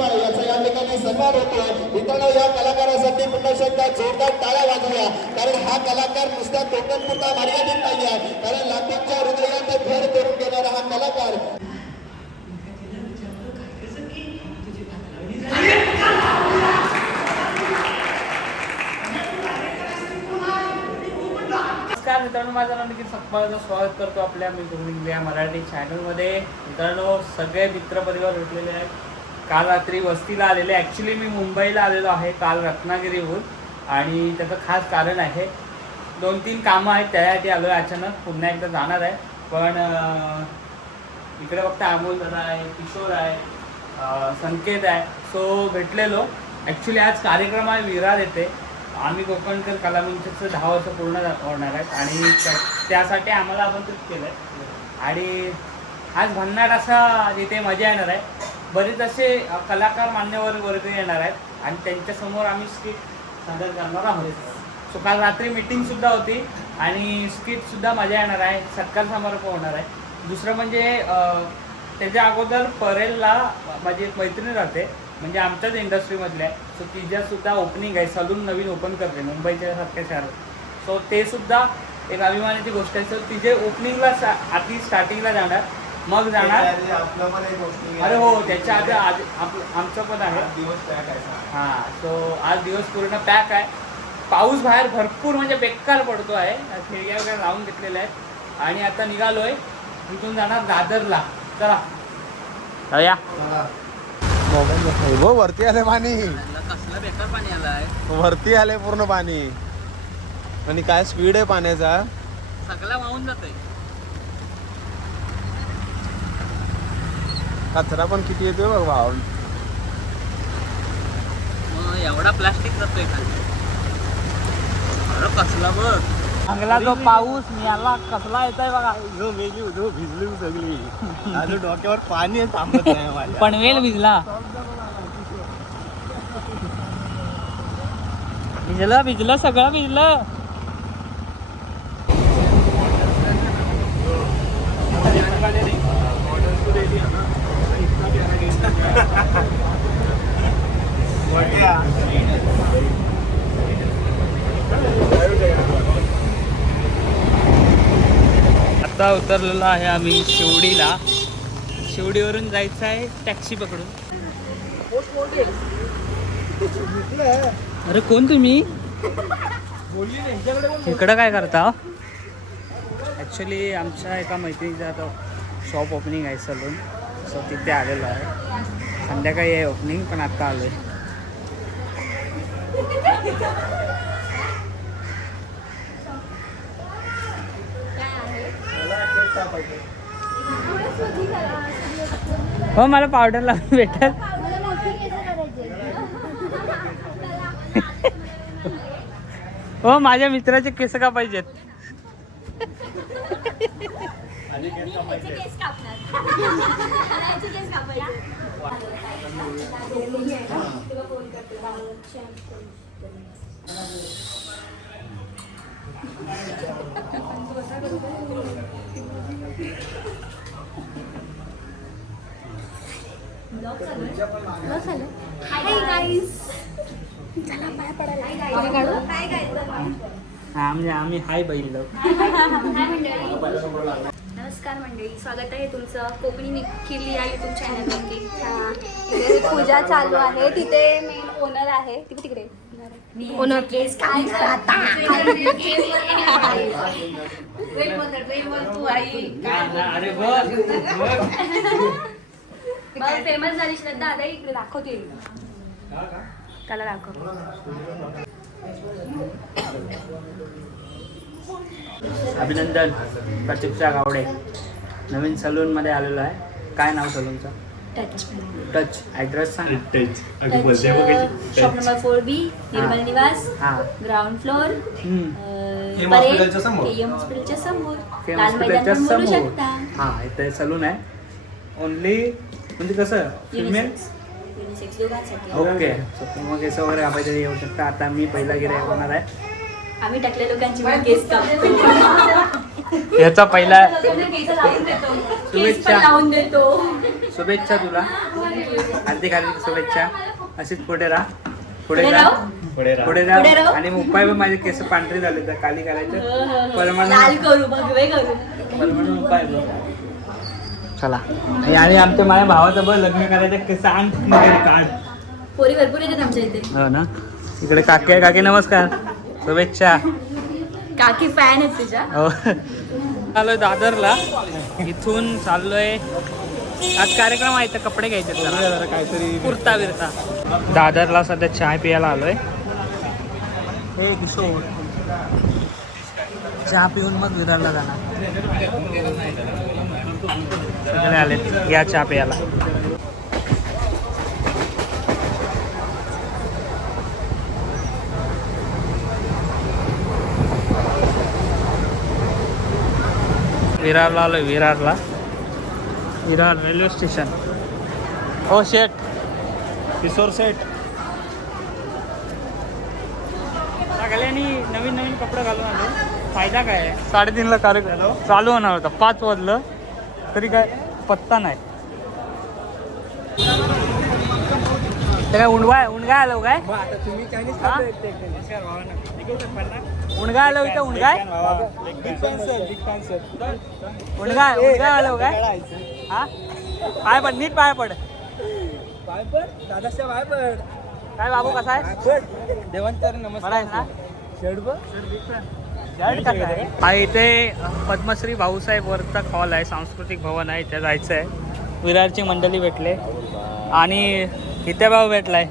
चिंचपाड याचा या ठिकाणी सन्मान होतो. मित्रांनो या कलाकारासाठी पुन्हा एकदा जोरदार टाळ्या वाजवूया. कारण हा कलाकार नुसता कोकण पुरता मर्यादित नाही आहे कारण लाखोंच्या हृदयात घर करून देणारा हा कलाकार. नमस्कार मित्रांनो माझं नाव निखिल सकपाळचं स्वागत करतो आपल्या मी गुरुलिंग या मराठी चॅनलमध्ये मित्रांनो सगळे मित्रपरिवार भेटलेले आहेत. काल रात्री वस्तीला आलेले. ॲक्च्युली मी मुंबईला आलेलो आहे काल रत्नागिरीहून. आणि त्याचं खास कारण आहे दोन तीन कामं आहेत त्यासाठी आलो आहे अचानक. पुन्हा एकदा जाणार आहे. पण इकडे फक्त अमोल दादा आहे किशोर आहे संकेत आहे. सो भेटलेलो. ॲक्च्युली आज कार्यक्रम आहे विरार येते आम्ही कोकणकर कलामंचचं दहा वर्ष पूर्ण होणार आहेत आणि त्या- त्यासाठी आम्हाला आमंत्रित केलं आहे आणि आज भन्नाट असा तिथे मजा येणार आहे. बरेच असे कलाकार मान्यवर वर्ग येणार आहेत आणि त्यांच्यासमोर आम्ही स्किट सादर करणार आहोत. सो काल रात्री मीटिंगसुद्धा होती आणि स्किटसुद्धा मजा येणार आहे. सत्कार समारंभ होणार आहे. दुसरं म्हणजे त्याच्या अगोदर परेलला माझी एक मैत्रीण राहते. म्हणजे आमच्याच इंडस्ट्रीमधल्या आहे. सो तिच्या सुद्धा ओपनिंग आहे. सलून नवीन ओपन करते मुंबईच्या सारख्या शहरात. सो ते सुद्धा एक अभिमानाची गोष्ट आहे. सो तिचे ओपनिंगला सा- आधी स्टार्टिंगला जाणार. मग जाणार? आपलं पण एक गोष्टी अरे हो त्याच्या आधी आधी आप- आमचं पण आहे. दिवस काय सांग. हां सो आज दिवस पूर्ण पॅक आहे. पाऊस बाहेर भरपूर म्हणजे बेकार पडतो आहे. खिडक्या वगैरे लावून घेतलेल्या आहेत. आणि आता निघालोय. इथून जाणार दादरला. चला. या हो वरती आले पाणी. कसलं बेकार पाणी आलं आहे वरती आले पूर्ण पाणी. आणि काय स्पीड आहे पाण्याचा? सगळा वाहून जातोय. कचरा पण किती येतोय बघ वाहून मग एवढा प्लास्टिक जातोय खाली. अरे कसला बघ. चांगला जो पाऊस मिळाला कसला येत आहे बघा मेली भिजली सगळी. अजून डोक्यावर पाणी थांबत नाही माझ्या. पनवेल भिजला. भिजलं भिजलं सगळं भिजलं. आता उतरलेलो आहे आम्ही शिवडीला. शिवडीवरून जायचं आहे टॅक्सी पकडून. अरे कोण तुम्ही? इकडं काय करता? ॲक्च्युली आमच्या एका मैत्रिणीचं आता शॉप ओपनिंग आहे सलून सो तिथे आलेलो आहे. संध्याकाळी आहे ओपनिंग पण आत्ता आलो आहे हो मला पावडर लावून भेटेल. हो माझ्या मित्राचे केस का पाहिजेत हाय गाईस चला पाय पडायला काय हा म्हणजे आम्ही हाय बैल नमस्कार मंडळी स्वागत आहे तुमचं. कोकणी निखिल या युट्यूब चॅनलवरती पूजा चालू आहे. तिथे मेन ओनर आहे. तिकडे तिकडे. ओनर केस काय अरे बघ फेमस झाली श्रद्धा. आता इकडे दाखवते. त्याला दाखव. अभिनंदन प्रतीक्षा गावडे नवीन सलून मध्ये आलेलो आहे. काय नाव सलूनचं? टच टच ॲड्रेस सांग. Shop number four B Nirmal Niwas हा. ग्राउंड फ्लोर एम हॉस्पिटलच्या समोर. एम हॉस्पिटलच्या समोर. फेम लाल हॉस्पिटलच्या मैदान बोलू समोर. शकता. हा इथे सलून आहे. ओनली म्हणजे कसं? फिमेल दोघांसाठी. ओके सो तुम्ही केस वगैरे कापायचे येऊ शकता. आता मी पहिला गिरायक होणार आहे. आम्ही टाकल्या लोकांची पण केस कापतो. याचा पहिला शुभेच्छा. लावून देतो. शुभेच्छा तुला. हार्दिक हार्दिक शुभेच्छा. अशीच पुढे राहा. पुढे पुढे राहा? पुढे राहा? आणि मुंबई पण माझे केस पांढरे झाले तर काली परमानंट लाल करू भगवे करू. परमानंट उपाय. चला. आणि आमच्या माझ्या भावाचं बघ लग्न करायचं कसं सांग काढ. पोरी भरपूर येतात आमच्या इथे. हो ना? इकडे काकी काकी नमस्कार. शुभेच्छा. काकी फॅन आहेत तुझ्या. हो. चाललोय दादरला. इथून चाललोय. आज कार्यक्रम आहे तर कपडे घ्यायचे जरा. काहीतरी कुर्ता बिरता. दादरला सध्या चाय पियाला आलोय. चहा पिऊन मग विरारला जाणार. सगळे आले या चहा पियाला विरारला आलोय विरारला. विरार रेल्वे स्टेशन हो शेट किशोर सेट सगळ्यांनी नवीन नवीन कपडे घालून आले. फायदा काय आहे? साडेतीनला कार्यक्रम. चालू होणार होता. पाच वाजलं. तरी काय पत्ता नाही. ते काय उंडवा उंडगाय आलो काय? हा? उंडगाय आलो इथं उंडगाय उंडगाय उंडगाय आलो काय? हा? पाय पड नीट पाय पड. काय बाबू कसा आहे? देवंतर ना? नमस्कार हा इथे पद्मश्री भाऊसाहेब वरचा हॉल आहे सांस्कृतिक भवन आहे इथे जायचं आहे विरारची मंडळी भेटले. आणि इथे भाऊ भेटलाय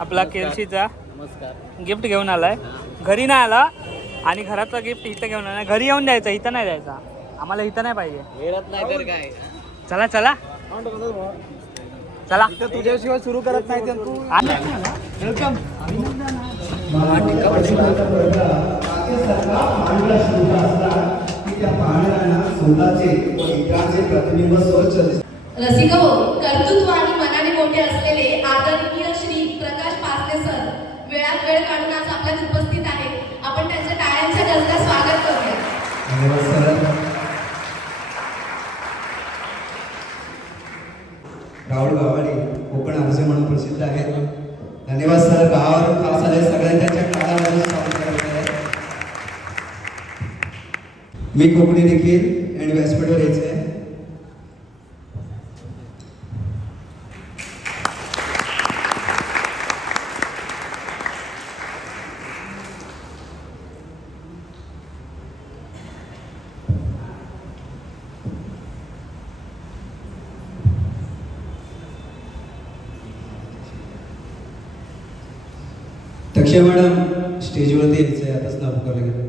आपला केलशीचा नमस्कार. गिफ्ट घेऊन आलाय. घरी नाही आला आणि घराचं गिफ्ट इथं घेऊन आला. घरी येऊन द्यायचं इथं नाही द्यायचा. आम्हाला इथं नाही पाहिजे. वेळात नाही तर काय? चला चला. चला. इथं तुझ्याशिवाय सुरू करत नाही तर तू आ- रसिक हो कर्तृत्व आणि मनाने मोठे असलेले करूया राहुल गावाडे कोकण आरसे म्हणून प्रसिद्ध आहेत. धन्यवाद सर. गावावरून खास आले सगळ्यांच्या त्यांच्या काळामध्ये मी कोकणी देखील आणि व्यासपीठावर यायचं आहे दक्षय मॅडम. स्टेजवरती यायचं आहे. आताच नाव पुकारलं गेलं.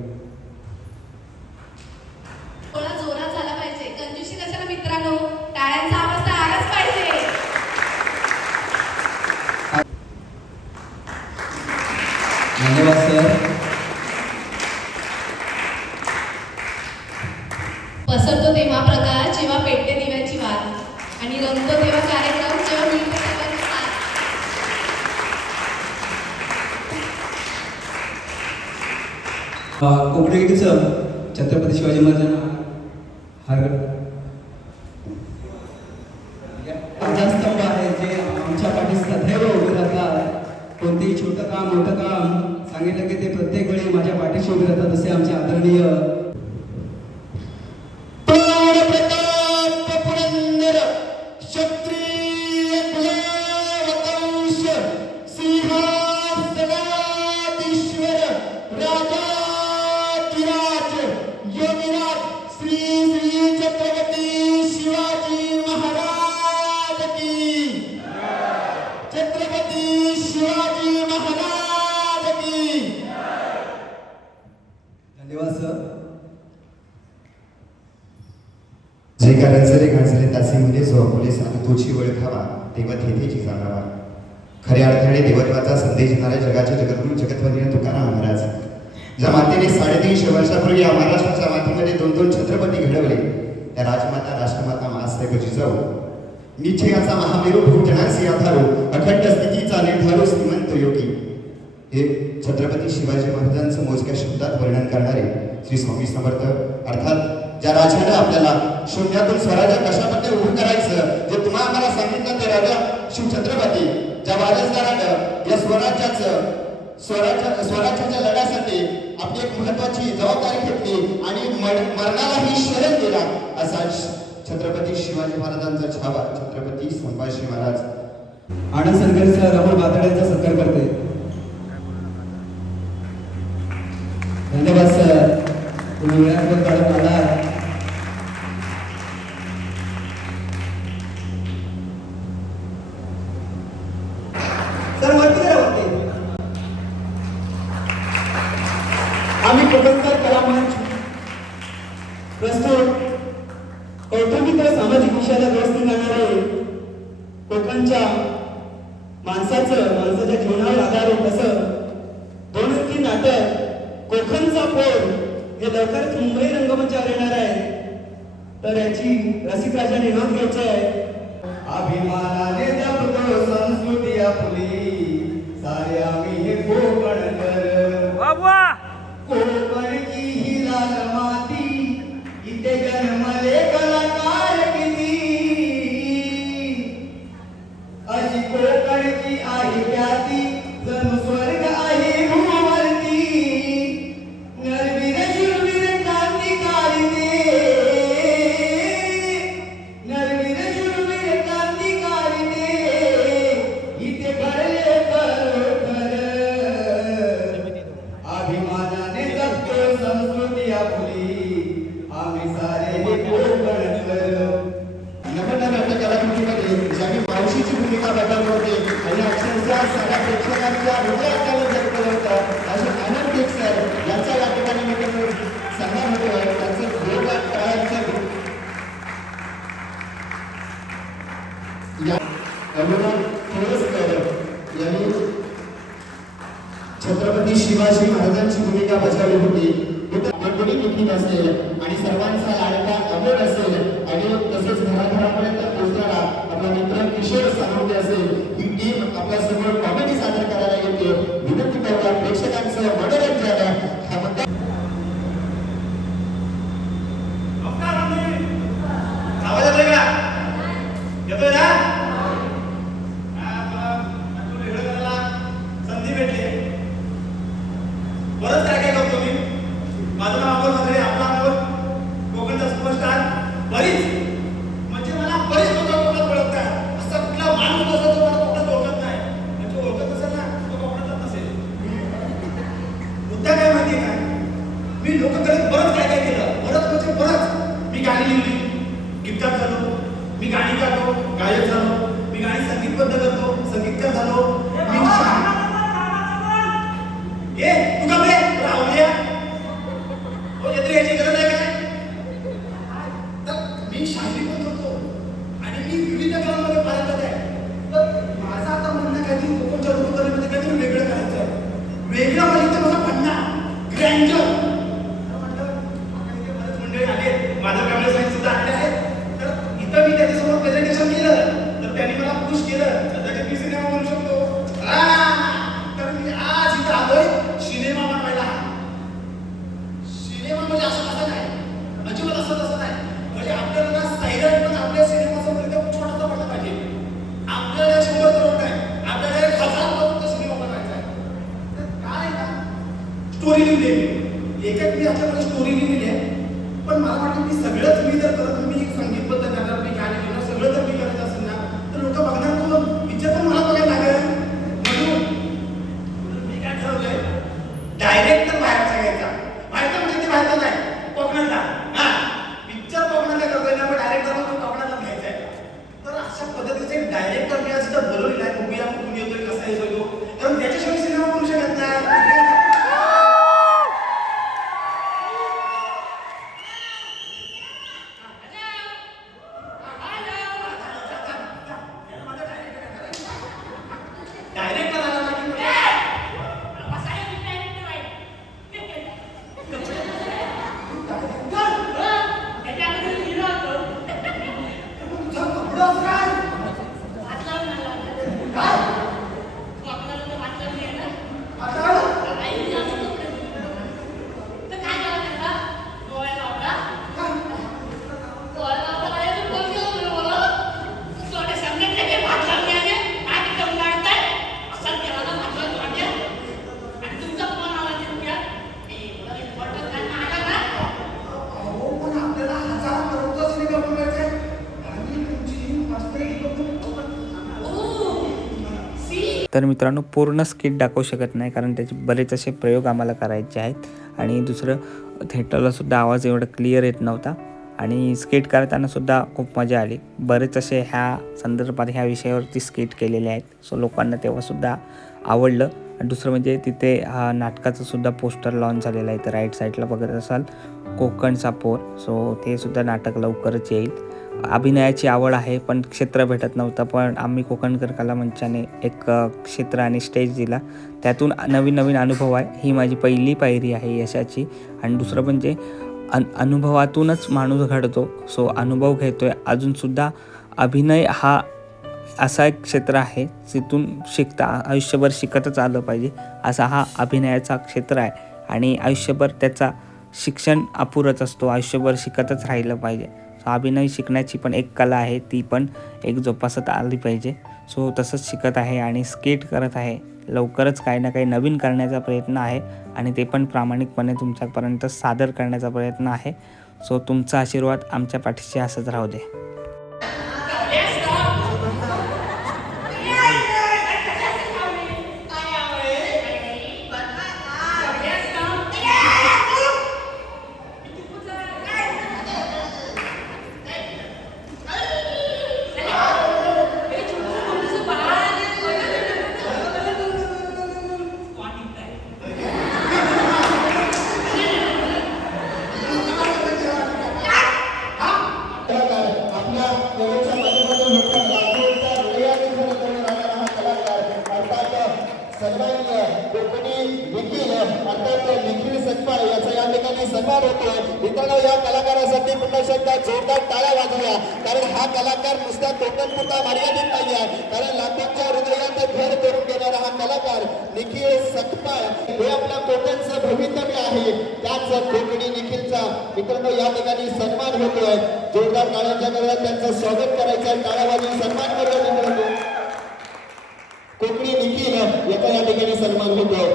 थोडा जोरात झाला पाहिजे. कंजूशी कशाला मित्रांनो? टाळ्यांचा आवाज तर आलाच पाहिजे धन्यवाद सर पसरतो तेव्हा प्रकाश जेव्हा पेटते दिव्याची वाट आणि रंगतो तेव्हा कार्यक्रम जेव्हा मिळतो सर्वांची साथ अं, कोकणी गीतीचं छत्रपती शिवाजी महाराजांना हर स्तंभ आहे जे आमच्या पाठी सदैव उभे राहतात. कोणतेही छोटं काम मोठं काम सांगितलं की ते प्रत्येक वेळी माझ्या पाठीशी उभे राहतात असे आमचे आदरणीय जे का रंजले तासीमध्ये झोपले अकोलेस आणि तोची ओळखावा तेव्हा थेथेची जाणावा खऱ्या अर्थाने देवत्वाचा संदेश देणाऱ्या जगाचे जगद्गुरु जगतवंदीय तुकाराम महाराज. ज्या मातेने साडेतीनशे वर्षापूर्वी या महाराष्ट्राच्या मातीमध्ये दोन दोन छत्रपती घडवले. त्या राजमाता राष्ट्रमाता महासाहेब जिजाऊ. निश्चयाचा महामेरू भूजनासी आधारो अखंड स्थितीचा निर्धारो श्रीमंत योगी. हे छत्रपती शिवाजी महाराजांचं मोजक्या शब्दात वर्णन करणारे श्री स्वामी समर्थ अर्थात ज्या राजाने आपल्याला शून्यातून स्वराज्य कशामध्ये उभं करायचं जे तुम्हा आम्हाला सांगितलं ते राजा शिवछत्रपती ज्या वारसदारानं या स्वराज्याच स्वराज्य स्वराज्याच्या लढ्यासाठी आपली एक महत्वाची जबाबदारी घेतली आणि मरणालाही शरण दिला. असा छत्रपती शिवाजी महाराजांचा छावा छत्रपती संभाजी महाराज. आनंद सरकारचा राहुल बातड्यांचा सत्कार करते. धन्यवाद सर. तुम्ही वेळात काढून आला. आम्ही पटककर म्हणायची प्रस्तुत कौटुंबिक व सामाजिक विषयाला जाणार आहे कोकणच्या माणसाचं माणसाच्या जीवनावर आधार आहे तसं दोन तीन नाटक कोकणचा पोर हे लवकरच मुंबई रंगमंचावर येणार आहे. तर याची रसिकाच्या नोंद घ्यायची आहे. अभिमानाने संस्कृती आपली. सारे आम्ही शिक्षकांच्या विद्यार्थ्यांना जर अशी तर मित्रांनो पूर्ण स्किट दाखवू शकत नाही कारण त्याचे बरेच असे प्रयोग आम्हाला करायचे आहेत. आणि दुसरं थिएटरला सुद्धा आवाज एवढा क्लिअर येत नव्हता. आणि स्केट करताना सुद्धा खूप मजा आली. बरेच असे ह्या संदर्भात ह्या विषयावरती स्केट केलेले आहेत. सो लोकांना तेव्हासुद्धा आवडलं. आणि दुसरं म्हणजे तिथे हा नाटकाचं सुद्धा पोस्टर लॉन्च झालेलं आहे. तर राईट साईडला बघत असाल कोकणचा पोर. सो ते सुद्धा नाटक लवकरच येईल. अभिनयाची आवड आहे पण क्षेत्र भेटत नव्हतं. पण आम्ही कोकणकर कला मंचाने एक क्षेत्र आणि स्टेज दिला. त्यातून नवीन नवीन अनुभव आहे. ही माझी पहिली पायरी आहे यशाची. आणि दुसरं म्हणजे अन अनुभवातूनच माणूस घडतो. सो अनुभव घेतो आहे अजूनसुद्धा अभिनय हा असा एक क्षेत्र आहे जिथून शिकता आयुष्यभर शिकतच आलं पाहिजे. असा हा अभिनयाचा क्षेत्र आहे. आणि आयुष्यभर त्याचा शिक्षण अपुरच असतो. आयुष्यभर शिकतच राहिलं पाहिजे. सो अभिनय शिकण्याची पण एक कला आहे ती पण एक जोपासत आली पाहिजे. सो तसंच शिकत आहे आणि स्केट करत आहे. लवकरच काही ना काही नवीन करण्याचा प्रयत्न आहे आणि ते पण प्रामाणिकपणे तुमच्यापर्यंत सादर करण्याचा प्रयत्न आहे. सो तुमचा आशीर्वाद आमच्या पाठीशी असंच राहू दे. पुन्हा एकदा जोरदार टाळ्या वाजवूया कारण हा कलाकार नुसता पुरता मर्यादित नाही आहे कारण लाखोंच्या हृदयात घर करून देणारा हा कलाकार निखिल सकपाळ हे आपल्या कोकणचं भवितव्य आहे. त्याच कोकणी निखिलचा. मित्रांनो या ठिकाणी सन्मान होतोय. जोरदार टाळ्यांच्या गजरात त्यांचं स्वागत करायचं आहे टाळ्या वाजवून सन्मान करूया मित्रांनो. कोकणी निखिल याचा या ठिकाणी सन्मान होतोय.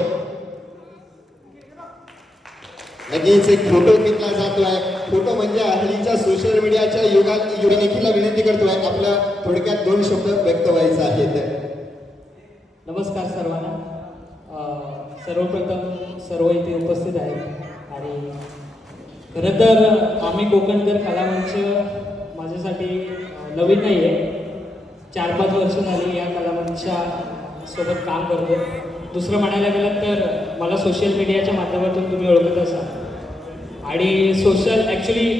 लगेच एक फोटो घेतला जातोय. फोटो म्हणजे हल्लीच्या सोशल मीडियाच्या युगात युग निखिलला विनंती करतोय. आपल्या थोडक्यात दोन शब्द व्यक्त व्हायचे आहेत नमस्कार सर्वांना. सर्वप्रथम सर्व इथे उपस्थित आहेत. आणि खरं तर आम्ही कोकणकर कलामंच माझ्यासाठी नवीन नाही आहे चार पाच वर्ष झाली या कलामंचा सोबत काम करतो दुसरं म्हणायला गेलं तर मला सोशल मीडियाच्या माध्यमातून तुम्ही ओळखत असाल. आणि सोशल ॲक्च्युली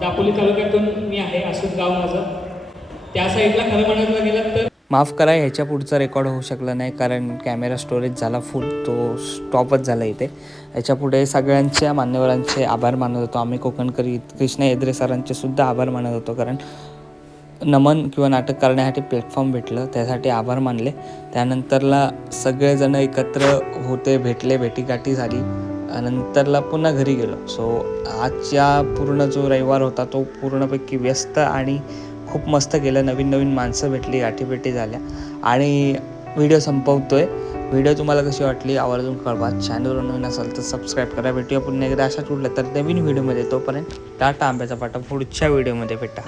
दापोली तालुक्यातून मी आहे असूत गाव माझं. त्या साईडला खरं म्हणायला गेलं तर माफ करा ह्याच्या पुढचं रेकॉर्ड होऊ शकलं नाही कारण कॅमेरा स्टोरेज झाला फुल तो स्टॉपच झाला इथे. ह्याच्या पुढे सगळ्यांच्या मान्यवरांचे आभार मानत होतो. आम्ही कोकणकरी कृष्णा एद्रे सरांचे सुद्धा आभार मानत होतो कारण नमन किंवा नाटक करण्यासाठी प्लॅटफॉर्म भेटलं त्यासाठी आभार मानले. त्यानंतरला सगळेजण एकत्र होते भेटले भेटीगाठी झाली. नंतरला पुन्हा घरी गेलो. सो आजच्या पूर्ण जो रविवार होता तो पूर्णपैकी व्यस्त आणि खूप मस्त गेलं. नवीन नवीन माणसं भेटली गाठीभेटी झाल्या. आणि व्हिडिओ संपवतो आहे व्हिडिओ तुम्हाला कशी वाटली आवर्जून कळवा. चॅनलवर नवीन असाल तर सबस्क्राईब करा. भेटूया पुन्हा एकदा अशाच उठल्या तर नवीन व्हिडिओमध्ये तोपर्यंत टाटा आंब्याचा पाटा पुढच्या व्हिडिओमध्ये भेटा.